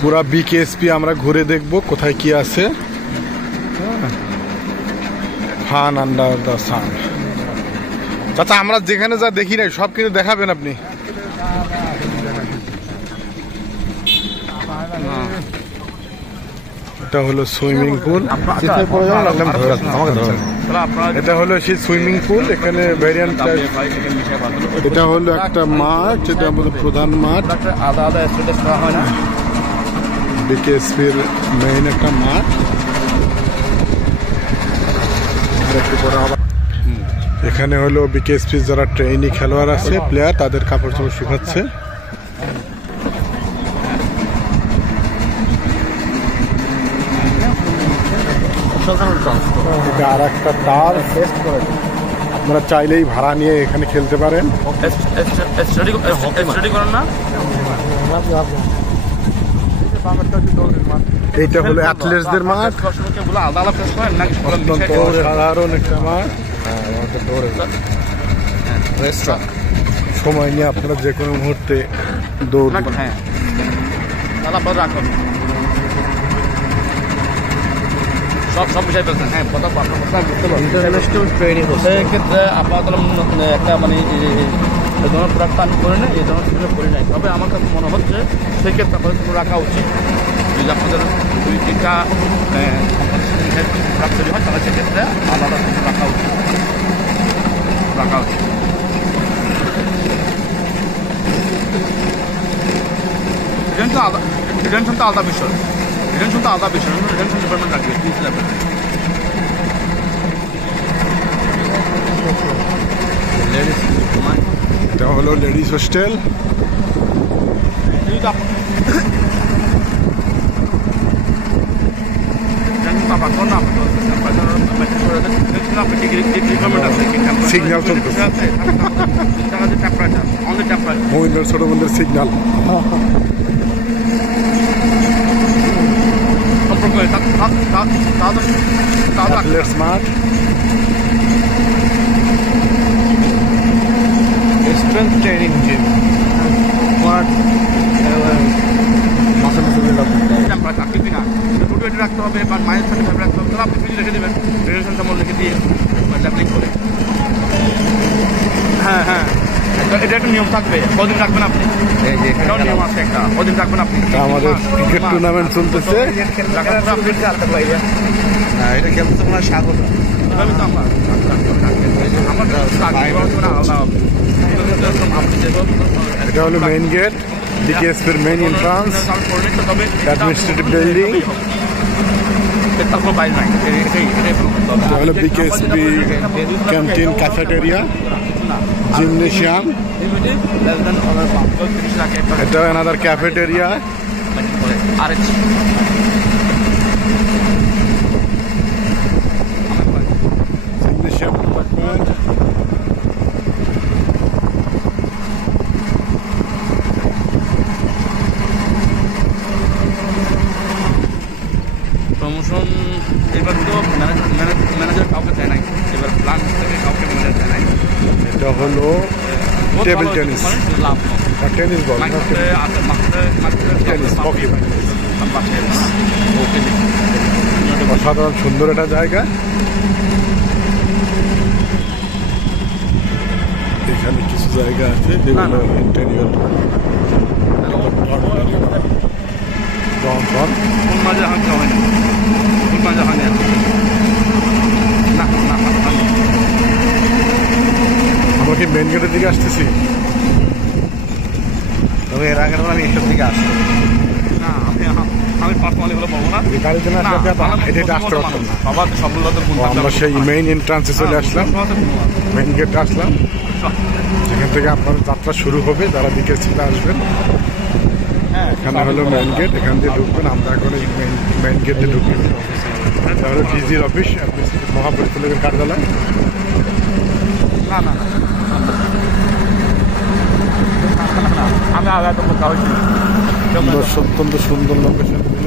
পুরা বিকেএসপি আমরা ঘুরে দেখব কোথায় কি আছে। Fun under the sun. চাচা আমরা যেখানে যা দেখি নাই সব কিছু দেখাবেন আপনি। এটা হলো সুইমিং পুল। এটা হলো সেই সুইমিং পুল। এখানে ভ্যারিয়েন্ট। এটা হলো একটা মাঠ, এটা আমাদের প্রধান মাঠ, বিকেএসপির মেইন একটা মাঠ। এখানে হলো বিকেএসপির যারা ট্রেইনি খেলোয়াড় আছে, প্লেয়ার, তাদের কাপড় চোপড় শুকাচ্ছে। এটা আর একটা টার। আপনারা চাইলেই ভাড়া নিয়ে এখানে খেলতে পারেন। এইটা হলো অ্যাথলেটসদের মাঠ। সাধারণ একটা মাঠ। সময় নিয়ে আপনারা যে কোনো মুহূর্তে দৌড়। সব বিষয় পেয়েছেন। হ্যাঁ, ইন্টারন্যাশনাল ট্রেনিং হচ্ছে। সেক্ষেত্রে আপাতত একটা মানে এই ধরনের প্রোডাক্ট আমি করি না, এই ধরনের সুযোগ করি নাই। তবে আমার কাছে মনে হচ্ছে সেক্ষেত্রে আপনাদের রাখা উচিত। যদি আপনাদের 2-3টা প্রোডাক্ট তৈরি হয় তাহলে সেক্ষেত্রে আলাদা রাখা উচিত। রিটেনশন তো আলাদা বিষয়। রিটেনশন ডিপার্টমেন্ট রাখবে। এটা হলো লেডিস হোস্টেল। সিগন্যাল চলতেছে। মহিলার ছোট বোনদের সিগন্যাল। Strength training gym. রাখতে হবে বা মায়ের সাথে রাখতে হবে। আপনি ফ্রিজ রেখে দেবেন, রেডিয়েশন তেমন রেখে দিয়ে ল্যাপলিং করে। হ্যাঁ, এটা একটা নিয়ম থাকবে। কদিন রাখবেন আপনি? এটাও নিয়ম আছে একটা। কদিন রাখবেন আপনি? আমাদের ক্রিকেট টুর্নামেন্ট চলতেছে। এটা খেলতে মনে হয় স্বাগত। এভাবে তো আমার এটা হলো মেইন গেট, বিকেএসপির মেইন এন্ট্রান্স, অ্যাডমিনিস্ট্রেটিভ বিল্ডিং। এটা হলো বিকেএসপি ক্যান্টিন, ক্যাফেটেরিয়া, জিমনেশিয়াম। এটা another cafeteria. Gymnasium department. Promotion এবার তো ম্যানেজার কাউকে দেয় নাই। এবার প্ল্যান থেকে কাউকে ম্যানেজার দেয় নাই। এটা হলো table tennis, tennis ball, tennis hockey. অসাধারণ সুন্দর একটা জায়গা। এখানে কিছু জায়গা আছে যেগুলো ইন্টেরিয়র আমরা কি মেন গেটের দিকে আসতেছি? তবে এর আগে আমি এসব দিকে আসি না। আমি পার্সোনালি বলে বলবো না। গাড়ির জন্য আসতে পারতাম না। আমরা সেই মেইন এন্ট্রান্সে চলে আসলাম, মেইন গেটে আসলাম। যেখান থেকে আপনার যাত্রা শুরু হবে যারা বিকেএসপিতে আসবেন। এখানে হলো মেইন গেট, এখান দিয়ে ঢুকবেন। আমরা এখন এই মেইন গেটে ঢুকবেন। এটা হলো ডিজির অফিস, মহাপরিচালকের কার্যালয়। না না আমি আগে তো অত্যন্ত সুন্দর লোকেশন ছিল।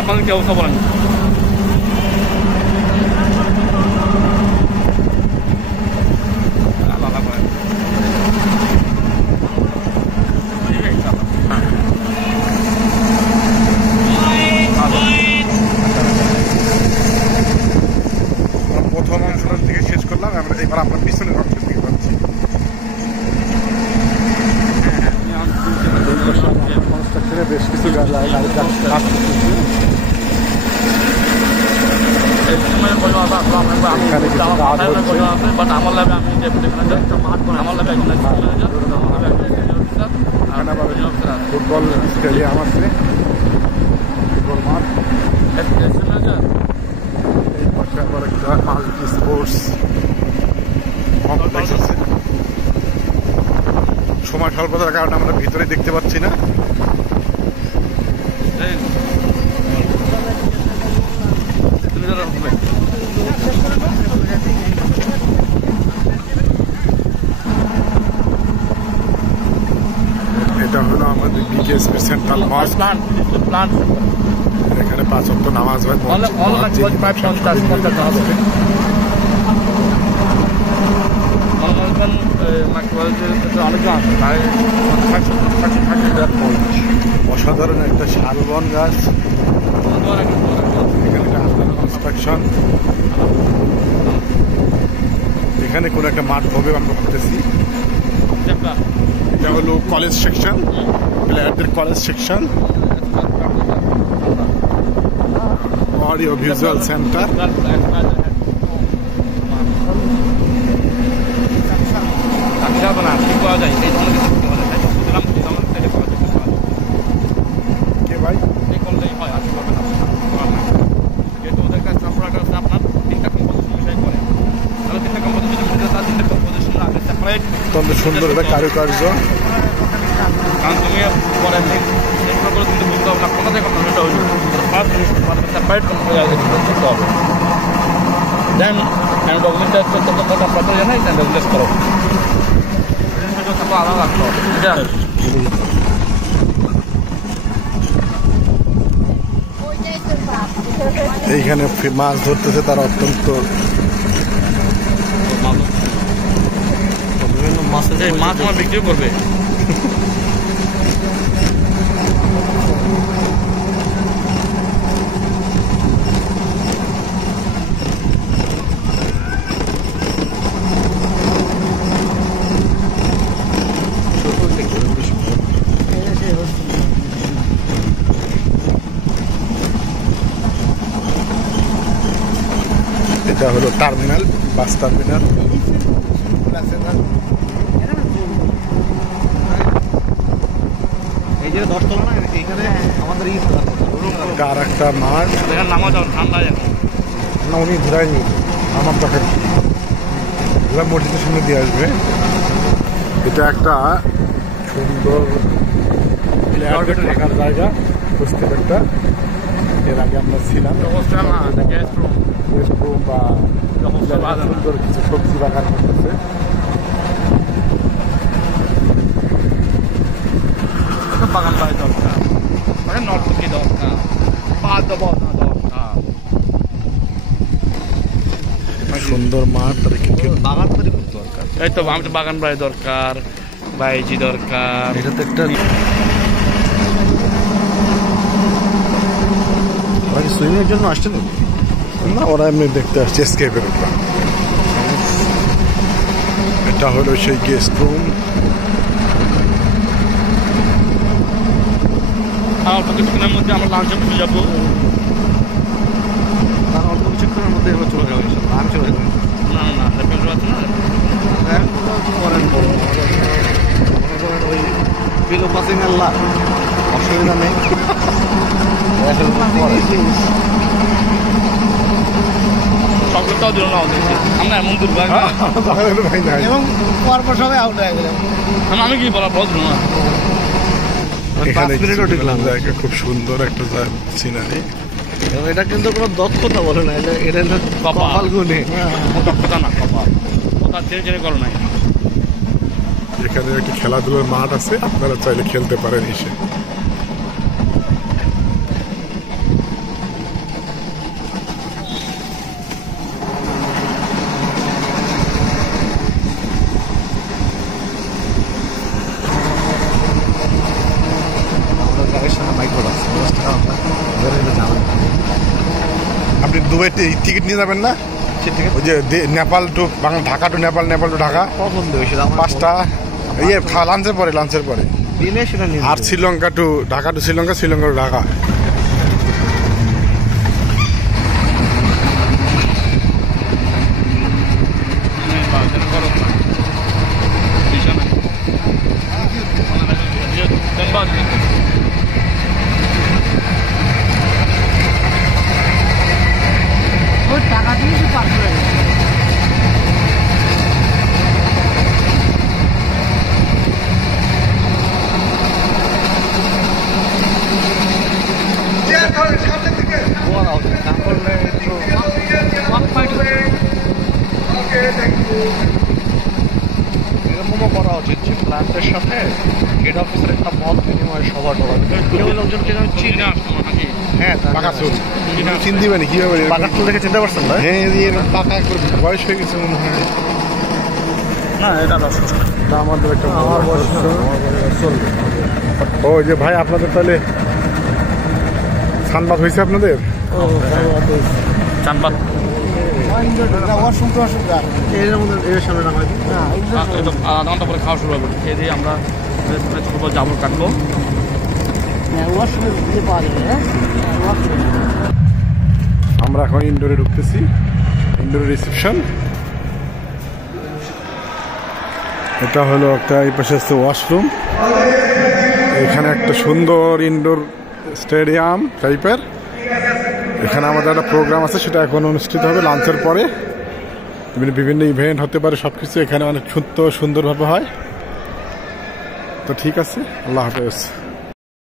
আপনাদের কি অবস্থা বলেন? এখানে বেশ কিছু গাড়ি কাজ করতেছে। বাট আমার লাগে আমি এখানে আবার ফুটবল স্টেডিয়াম আছে, ফুটবল মাঠ। এই পাশে আবার একটা মাল্টি স্পোর্টস কমপ্লেক্স আছে। সময় স্বল্পতার কারণে আমরা ভিতরে দেখতে পাচ্ছি না। এটা হলো আমাদের বিকেএসপি সেন্ট্রাল মসজিদ। এখানে 5 ওয়াক্ত নামাজ হয়। অসাধারণ একটা শালবন গাছ। এখানে কনস্ট্রাকশন, এখানে কোন একটা মাঠ হবে আমরা ভাবতেছি। এটা হলো কলেজ সেকশন, প্লেয়ারদের college section, audio visual centre. কে ভাই? অত্যন্ত সুন্দর একটা কারুকার্য। কারণ তুমি পরে কিন্তু বুঝতে হবে না কোথা থেকে কম্পিউটার হইল, সেপারেট করতে হবে। দেন ডকুমেন্টটা প্রপার জানাই দেন রেজিস্টার করো, আলাদা রাখতে হবে। এইখানে মাছ ধরতেছে তারা, অত্যন্ত মাছ আমার বিক্রিও করবে। এটা হলো টার্মিনাল, বাস টার্মিনাল। এই যে 10 তলা না, এইখানে আমাদের আর একটা মাঠ। নামা যাও ঠান্ডা না, উনি ঘুরাইনি আমার দেখেন, ঘুরা মসজিদের সামনে দিয়ে আসবে। এটা একটা সুন্দর থাকার জায়গা, হোস্টেল একটা। এর আগে আমরা ছিলাম রেস্টরুম বা সুন্দর কিছু সবজি বাগান করতেছে। বাগান বাড়ি দরকার, নর্তকী দরকার, সুন্দর মাঠ, বাগান তৈরি করতে দরকার। এই তো আমি তো বাগান বাড়ি দরকার, বাইজি দরকার। এটা তো একটা সুইমিং এর জন্য আসছে না, ওরা এমনি দেখতে আসছে এসকেপের উপর। এটা হলো সেই গেস্ট রুম। অল্প কিছুক্ষণের মধ্যে আমরা লাঞ্চে পৌঁছে যাবো। অল্প কিছুক্ষণের মধ্যে এবার চলে যাবে, লাঞ্চ হয়ে যাবে। না না আছে না, করেন মনে করেন ওই বিলো পাসিং আল্লাহ, অসুবিধা নেই। সকলটাও দিল না ওদেরকে, আমরা এমন দুর্ভাগ্য। এবং পরপর সবাই আউট হয়ে গেল। আমি কি বলা বলছিল না, এখানে খুব সুন্দর একটা সিনারি। এটা কিন্তু কোনো দক্ষতা বলে না, এটা কপাল গুণে। দক্ষতা না, কপাল। কথা চেঞ্জ করো নাই। এখানে একটি খেলাধুলার মাঠ আছে, আপনারা চাইলে খেলতে পারেন এসে। আপনি দুবাই টিকিট নিয়ে যাবেন না? ওই যে Nepal to Bangla, Dhaka to Nepal, Nepal to Dhaka. পছন্দ হয়েছিল 5টা লাঞ্চের পরে দিনে সেটা নিয়ে আর Sri Lanka to Dhaka to Sri Lanka, Sri Lanka to Dhaka. টাকা দিয়ে পার করে করা উচিত, না করলে তো এরকমও করা উচিত যে প্ল্যান্টের সাথে হেড অফিসের একটা মত বিনিময় সভা টভা, কেউ লোকজনকে যেন চিনি। হ্যাঁ, পাকা চুল চিন দিবেন কিভাবে? পাকা চুল দেখে চিনতে পারছেন ভাই? হ্যাঁ, এর পাকা একবার বয়স হয়ে গেছে মনে হয়। না, এটা না, আমাদের একটা আমার বয়স চলবে। ও যে ভাই, আপনাদের তাহলে সানবাদ হয়েছে আপনাদের? চানবাদ এর মধ্যে এর সামনে রাখা হয়। আধা ঘন্টা পরে খাওয়া শুরু হবে। খেয়ে দিয়ে আমরা জামুর কাটবো। আমরা এখন ইনডোরে ঢুকতেছি, ইনডোর রিসেপশন। এটা হলো একটা, এই পাশে হচ্ছে ওয়াশরুম। এখানে একটা সুন্দর ইনডোর স্টেডিয়াম টাইপের। এখানে আমাদের একটা প্রোগ্রাম আছে, সেটা এখন অনুষ্ঠিত হবে লাঞ্চের পরে। বিভিন্ন ইভেন্ট হতে পারে, সব কিছু এখানে অনেক সুন্দরভাবে হয়। তো ঠিক আছে, আল্লাহ হাফেজ।